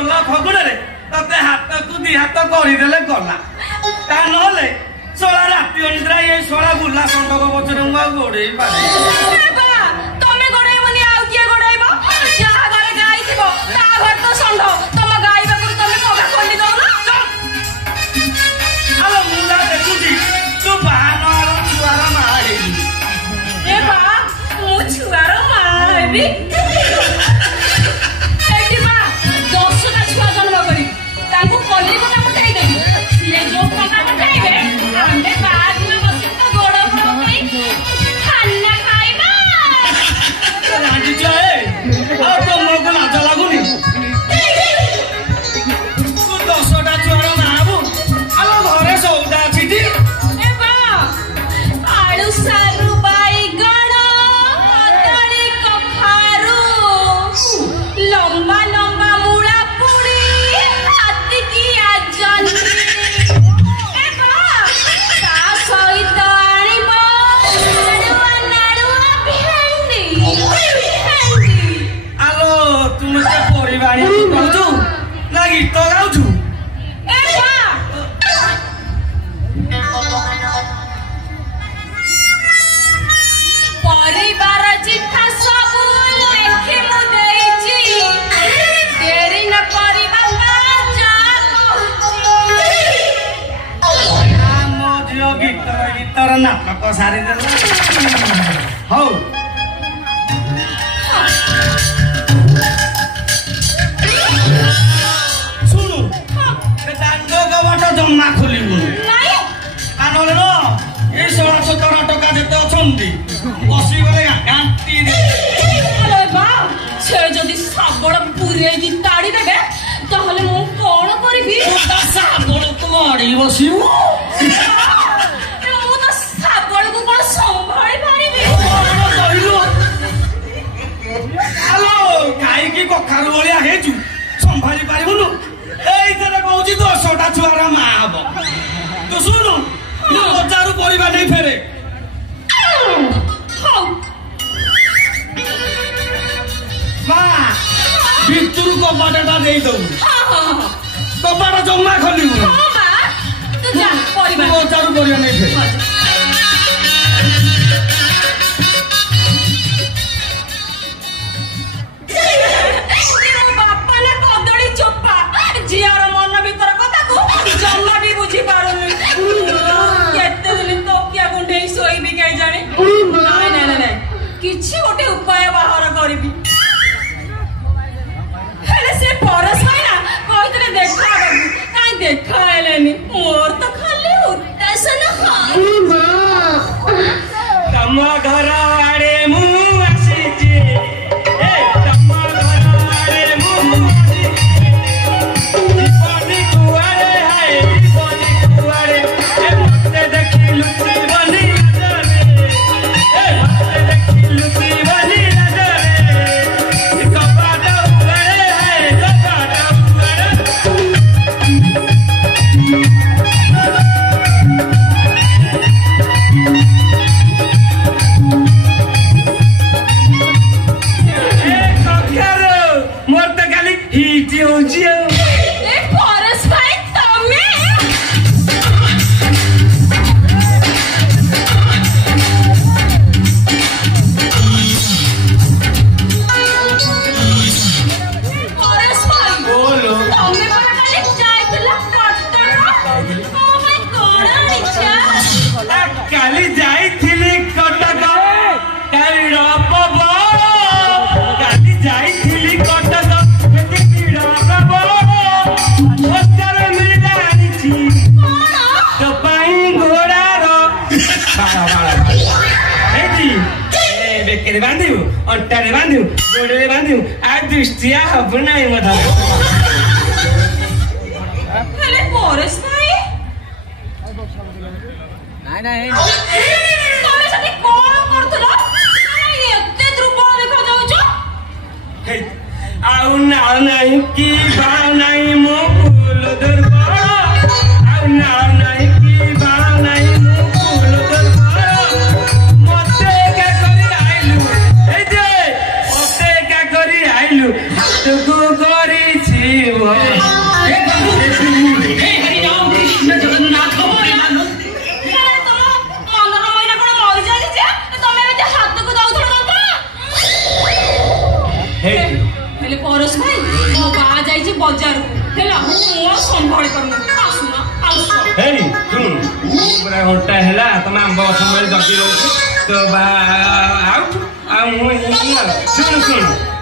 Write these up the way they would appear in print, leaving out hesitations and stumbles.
गला फगुड़े ते हाथ को दी हाथ करदेले गला ता नले सोला राति अनिद्रा ये सोला बुला संडक बचरे मु गोड़े पारे तमे गोड़े मनी आउ किए गोड़ाइबो जा घरे गाई थिबो ता घर तो संड तम गाई बाकु तमे पगा कोली दउना आलो मुला देखुची तू बाहानो छुआरा मारे ए बा मु छुआरा मारेबी एटी बा 10टा छुआ जन्म करी तांको कोली कोटा पठाई देबी सिए जो टका पठाइबे हमने बाद में बस तो गोड़ पड़ी खाना खाइबा राजी जाए और तो मगो लाजा लागुनी तू 10टा छुआरा मारबू आलो घरे सौदा छिटी ए बा आलू सारू बाईगण कदली कखारू लंबा लंबा मुड़ा पुड़ी हाथी की आजनी ए बा ता सहित आनिबो नाड़ुआ भेंडी आलो तुम ते परिवाणी कहू ना गीत गाउछु ए बा परिवार चिठा सबू लेखि मु देइछि देरी न करिबा जा मो झियो गीतर नाटक सारी देला हौ सुनु ए दांडो गबाट जम्मा खोलिबुनु नाही आनले न ए 16-17 टका जेते अछंती बसी गले गांटी दे अरे बा से जदि साबड़ पुरे की ताड़ी देबे ताहले मु कोन करिबी साबड़ को मारी बसिबु मु तो साबड़ को कोन संभाळी पारिबी आलो गाई की कखारू बलिया हेजु संभाली पारिबुनु एई थरे कहूची 10टा छुआरा मा हबो तो सुनु मु बजारु परिबा नै फेरे हौ मा भितरु कबाटटा देई दउ हां कबाट जम्मा खोलिबु हां बा तू जा परिबा बजारु परिबा नै फेरे बापा ना कदली चोपा जियार मन भीतर कथा को जम्मा भी बुझी पारुनी केते दिन तो क्या गुंडे सोई भी कहि जाने नहीं नहीं नहीं किछि गोटे उपाय बाहर करबी हेले से परस है ना कहतले देखा बाबू काई देखा हेलेनी मोर तो खाली उदासन हाय तम घर आड़े मु आसीची ए तम घर आड़े मु दीपनी कुआरे हाय दीपनी कुआरे ए मते देखि लुची बनी नजरे ए मते देखि लुची बनी नजरे कपाट उगड़े हाय कपाट उगड़े मोर तो खाली हिट होची ए परस भाई तमे परस भाई बोलो तमे बड़ा काले जाइतला कट्टर ओ माय गॉड रिचा काली जाइथिली कटक काली रपब काली जाइथिली कटक केति रपब होस्टर मिला आनिछि कोन तो पाई घोड़ार एजी ए बेकरे बांधिउ अंटारे बांधिउ गोड़े बांधिउ आ दृष्टिया हब नाही मधा हेले परस भाई नहीं तमे सती कोन करथलो एते दुर्बल देखा जाउछ आउ ना नहीं की भाव नहीं मो फूल दुर्बल आउ ना नहीं की भाव नहीं मो फूल दुर्बल मते का करी आइलु ए जे मते का करी आइलु हाथ को करी छी ପୁରା ଘଣ୍ଟା ହେଲା ତମେ ଆମ୍ବ ଗଛ ମୂଳେ ଜଗି ରହୁଛି ତ ଆଉ ମୁଁ ଶୁଣୁ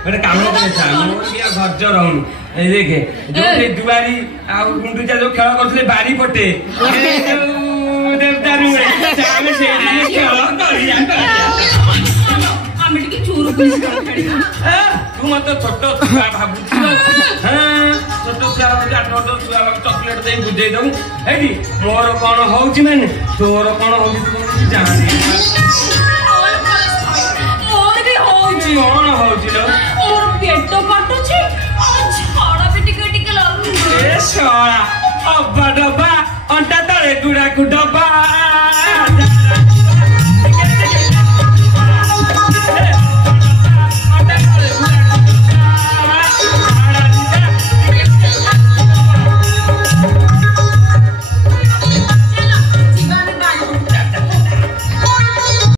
ଗୋଟେ କାମ କରିଥା ମୋର ବି ଆଉ ଧୈର୍ଯ୍ୟ ରହୁନି ଏଇ ଦେଖେ ଯୋଉଠି ଦୁଆରି ଆଉ ଗୁଣ୍ଡୁଚା ଯୋଉ ଖେଳ କରୁଥିଲେ ବାରି ପଟେ ଦେବଦାରୁ ଆମେ ସେଇଠି ଖେଳ ଆମେ ଟିକେ ଚୁରୁ ତୁ ମତେ ଛୋଟ ଛୁଆ ଭାବୁଛୁ ଛୋଟ ଛୁଆ ଭାବୁଛୁ 8 ବର୍ଷ ଛୁଆ ଚକୋଲେଟ ଦେଇ ବୁଝେଇ ଦବୁ ଏଇଠି ମୋର କଣ ହଉଛି ମାନେ ତୋର କଣ ହଉଛି ତୁ ଜାଣି ମୋର ବି ହଉଛି କଣ ହଉଛି ଲୋ ମୋର ପେଟ କାଟୁଛି ଝାଡା ବି ଟିକେ ଟିକେ ଲାଗୁଛି ଏ ଶଳା ଅବା ଡବା ଅଣ୍ଟା ତଳେ ଗୁଡାକୁ ଡବା